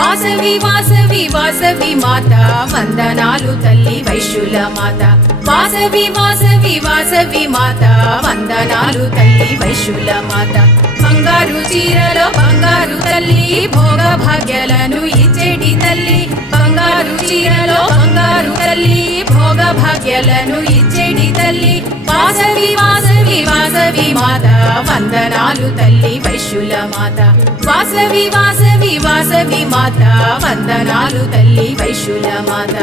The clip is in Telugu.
వాసవి వాసవి వాసవి మాత వందనాలు తల్లి వైశ్యుల మాత వాసవి వాసవి వాసవి మాత వందనాలు తల్లి వైశ్యుల మాత బంగారు చీరలో బంగారు తల్లి భోగ భాగ్యాలను ఇచ్చేటి తల్లి బంగారు చీరలో బంగారు తల్లి భోగ భాగ్యాలను ఇచ్చేటి తల్లి వాసవి వాసవి వాసవి మాత వందనాలు తల్లి వైశ్యుల మాత వాసవి వాసవి వాసవి మాత వందనాలు తల్లి వైశ్యుల మాత